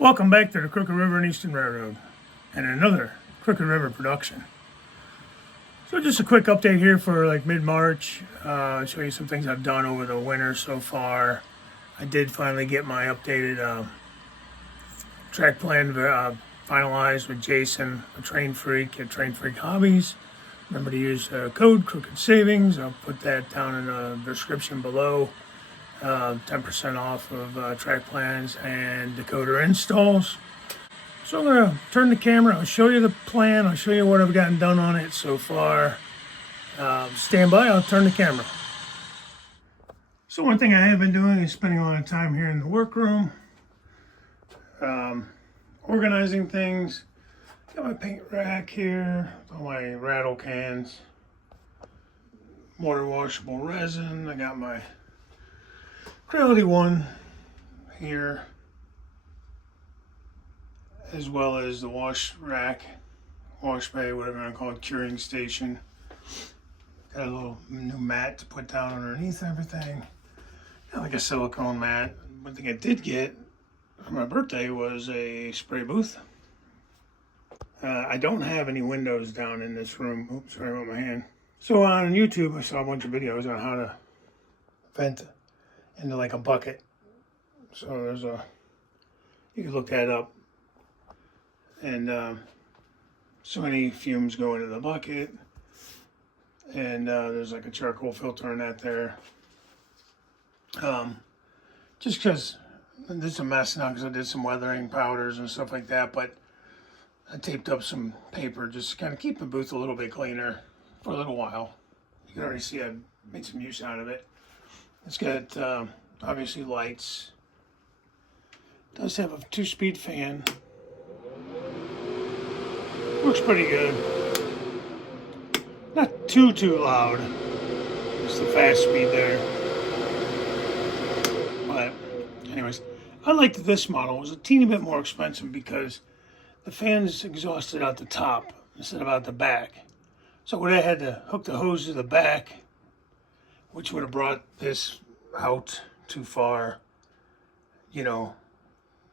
Welcome back to the Crooked River and Eastern Railroad and another Crooked River production. So just a quick update here for like mid-March. Show you some things I've done over the winter so far. I did finally get my updated track plan finalized with Jason, a Train Freak at Train Freak Hobbies. Remember to use code Crooked Savings. I'll put that down in the description below. 10% off of track plans and decoder installs. So I'm going to turn the camera, I'll show you the plan, I'll show you what I've gotten done on it so far. Stand by, I'll turn the camera. So one thing I have been doing is spending a lot of time here in the workroom, organizing things. Got my paint rack here, all my rattle cans, water washable resin. I got my Quality one here, as well as the wash rack, wash bay, whatever you want to call it, curing station. Got a little new mat to put down underneath everything. Got like a silicone mat. One thing I did get for my birthday was a spray booth. I don't have any windows down in this room. Oops, sorry about my hand. So on YouTube, I saw a bunch of videos on how to vent into like a bucket. So there's you can look that up. And so any fumes go into the bucket. And there's like a charcoal filter in that there. Just because this is a mess now because I did some weathering powders and stuff like that, but I taped up some paper just to kind of keep the booth a little bit cleaner for a little while. You can already see I made some use out of it. It's got obviously lights. It does have a 2-speed fan. Works pretty good. Not too loud. Just the fast speed there. But anyways, I liked this model. It was a teeny bit more expensive because the fan's exhausted out the top instead of out the back. So when I had to hook the hose to the back, which would have brought this out too far, you know,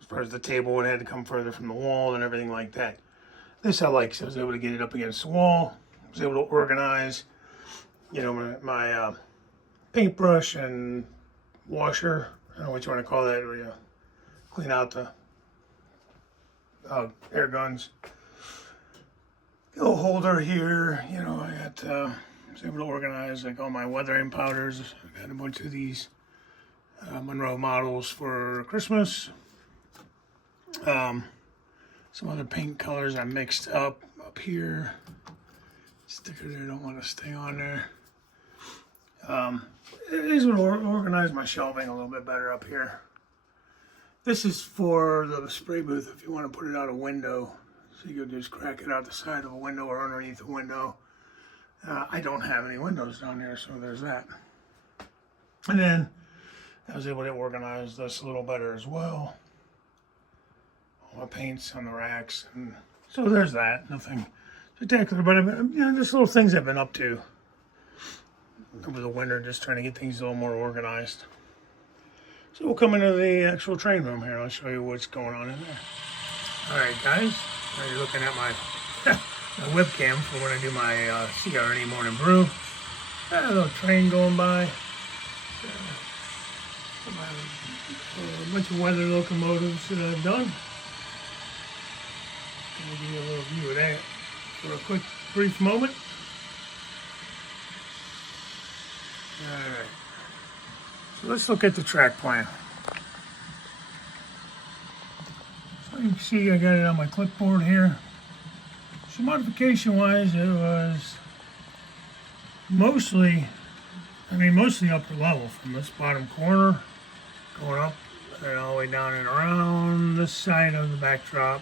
as far as the table would have had to come further from the wall and everything like that. This I like, so I was able to get it up against the wall. I was able to organize, you know, my paintbrush and washer, I don't know what you want to call that, where you clean out the air guns. Little holder here, you know, I was able to organize like all my weathering powders. I got a bunch of these Monroe models for Christmas. Some other paint colors I mixed up here. Sticker there, don't want to stay on there. These would organize my shelving a little bit better up here. This is for the spray booth if you want to put it out a window. So you can just crack it out the side of a window or underneath a window. I don't have any windows down here, so there's that. And then I was able to organize this a little better as well. All my paints on the racks, and so there's that. Nothing spectacular, but you know, just little things I've been up to over the winter, just trying to get things a little more organized. So we'll come into the actual train room here. I'll show you what's going on in there. All right, guys. Now you're looking at my my webcam for when I do my CR&E morning brew. Got a little train going by. A bunch of weather locomotives that I've done. I'll give you a little view of that for a quick, brief moment. Alright. So let's look at the track plan. So you can see I got it on my clipboard here. So modification-wise, it was mostly upper level from this bottom corner, going up and all the way down and around this side of the backdrop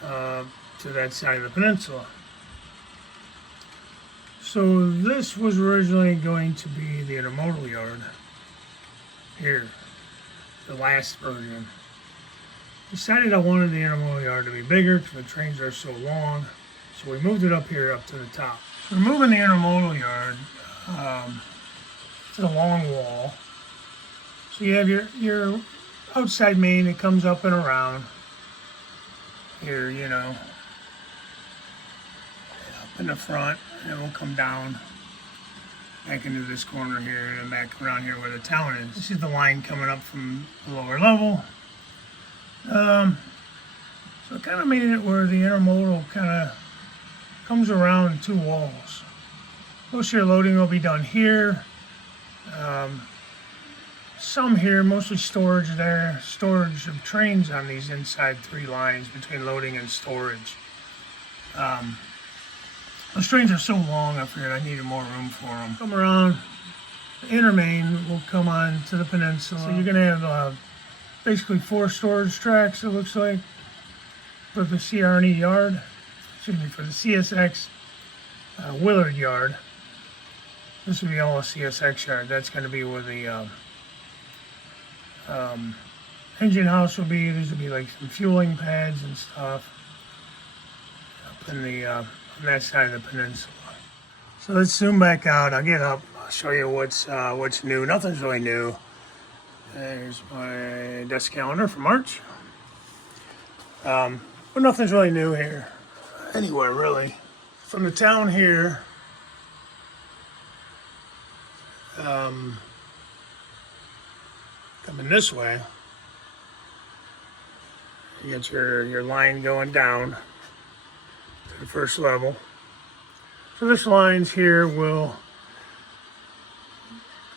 to that side of the peninsula. So this was originally going to be the intermodal yard here, the last version. Decided I wanted the intermodal yard to be bigger because the trains are so long, so we moved it up here up to the top. We're moving the intermodal yard to the long wall. So you have your outside main that comes up and around here, you know, up in the front, and we'll come down back into this corner here and back around here where the town is. This is the line coming up from the lower level. So it kind of made it where the intermodal kind of comes around two walls. Most of your loading will be done here. Some here, mostly storage there. Storage of trains on these inside three lines between loading and storage. Those trains are so long, I figured I needed more room for them. Come around, the inner main will come on to the peninsula. So you're gonna have basically 4 storage tracks, it looks like, for the CR&E yard. Excuse me, for the CSX Willard yard. This will be all a CSX yard. That's gonna be where the engine house will be. These will be like some fueling pads and stuff up in the on that side of the peninsula. So let's zoom back out. I'll get up. I'll show you what's new. Nothing's really new. There's my desk calendar for March. But nothing's really new here. Anywhere really. From the town here. Coming this way, you get your line going down to the first level. So this lines here will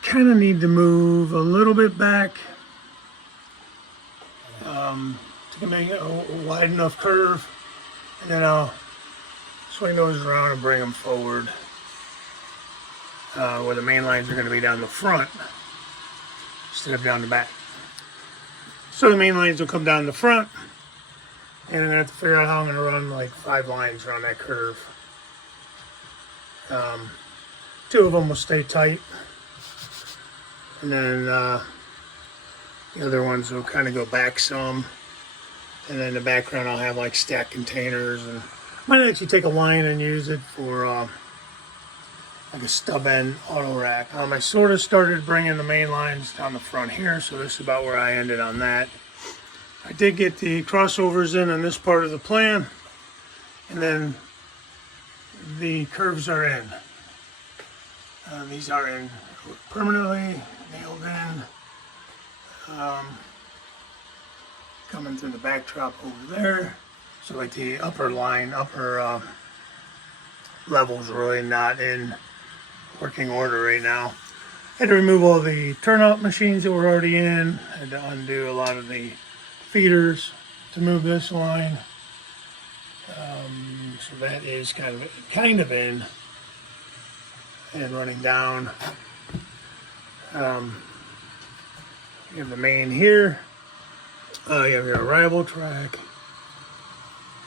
kind of need to move a little bit back to make it a wide enough curve, and then I'll swing those around and bring them forward where the main lines are going to be down the front instead of down the back. So the main lines will come down the front, and I'm going to have to figure out how I'm going to run like 5 lines around that curve. 2 of them will stay tight, and then the other ones will kind of go back some, and then in the background I'll have like stacked containers, and I might actually take a line and use it for like a stub end auto rack. I sort of started bringing the main lines down the front here, so this is about where I ended on that. I did get the crossovers in on this part of the plan, and then the curves are in. These are in permanently, nailed in. Coming through the backdrop over there. So like the upper level's really not in working order right now. I had to remove all the turnout machines that were already in. I had to undo a lot of the feeders to move this line. So that is kind of in and running down. You have the main here. You have your arrival track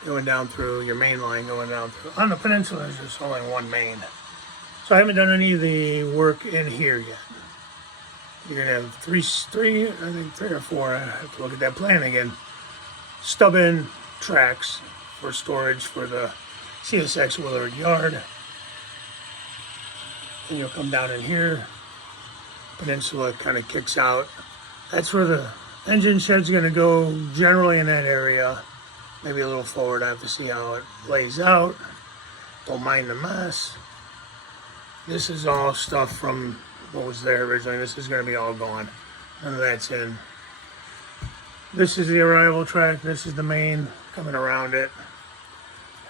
going down through your main line going down through. On the peninsula, there's just only one main. So I haven't done any of the work in here yet. You're gonna have three, I think 3 or 4. I have to look at that plan again. Stub in tracks for storage for the CSX Willard yard. And you'll come down in here. Peninsula kind of kicks out. That's where the engine shed's gonna go, generally in that area. Maybe a little forward. I have to see how it lays out. Don't mind the mess. This is all stuff from what was there originally. This is going to be all gone. None of that's in. This is the arrival track. This is the main coming around it.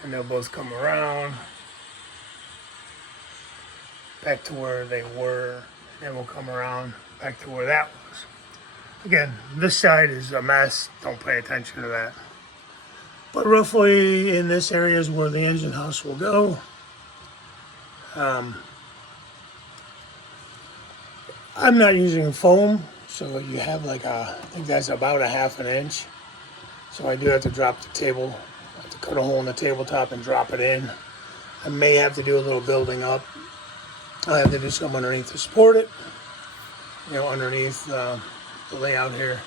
And they'll both come around back to where they were. And then we'll come around back to where that was. Again, this side is a mess. Don't pay attention to that. But roughly in this area is where the engine house will go. I'm not using foam, so you have like I think that's about a 1/2 inch. So I do have to drop the table. I have to cut a hole in the tabletop and drop it in. I may have to do a little building up. I have to do something underneath to support it. You know, underneath the layout here.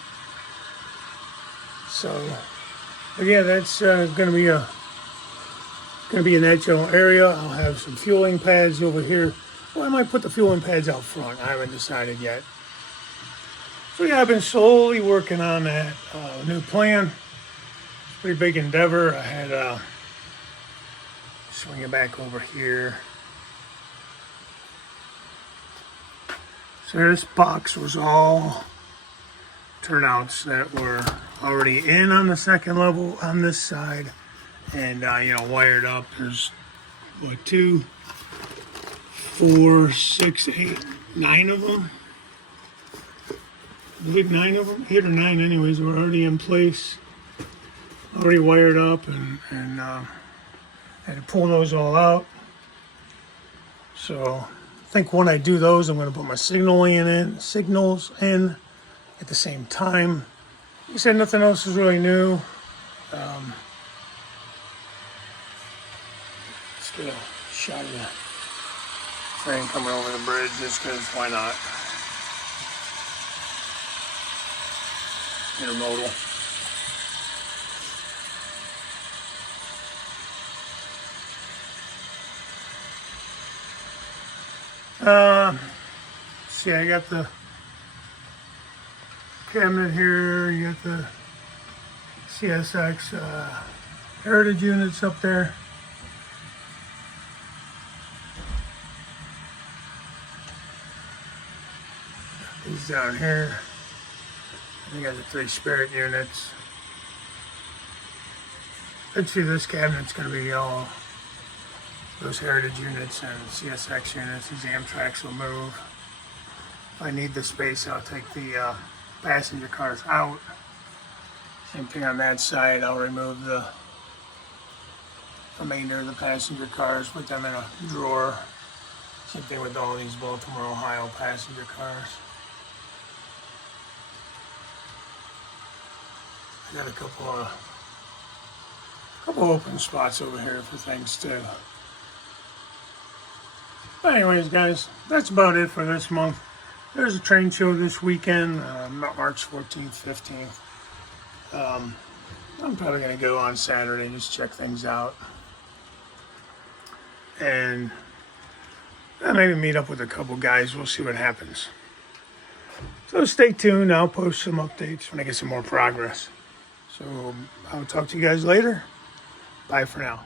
So, but yeah, that's going to be in that general area. I'll have some fueling pads over here. Well, I might put the fueling pads out front. I haven't decided yet. So So yeah, I've been slowly working on that new plan. Pretty big endeavor. I had swing it back over here. So this box was all turnouts that were already in on the second level on this side, and you know, wired up. There's what, 2, 4, 6, 8, 9 of them. I believe 9 of them, 8 or 9 anyways, were already in place, already wired up, and had to pull those all out. So I think when I do those, I'm going to put my signals in at the same time. Like I said, nothing else is really new. Let's get a shot of the train coming over the bridge just because why not? Intermodal. See, I got the cabinet here. You got the CSX heritage units up there. These down here. You got the 3 spirit units. Let's see, this cabinet's going to be all those heritage units and CSX units. These Amtraks will move. If I need the space, I'll take the passenger cars out. Same thing on that side. I'll remove the remainder of the passenger cars, put them in a drawer. Same thing with all these Baltimore, Ohio passenger cars. I got a couple open spots over here for things too. But anyways, guys, that's about it for this month. There's a train show this weekend, March 14th, 15th. I'm probably going to go on Saturday and just check things out. And maybe meet up with a couple guys. We'll see what happens. So stay tuned. I'll post some updates when I get some more progress. So I'll talk to you guys later. Bye for now.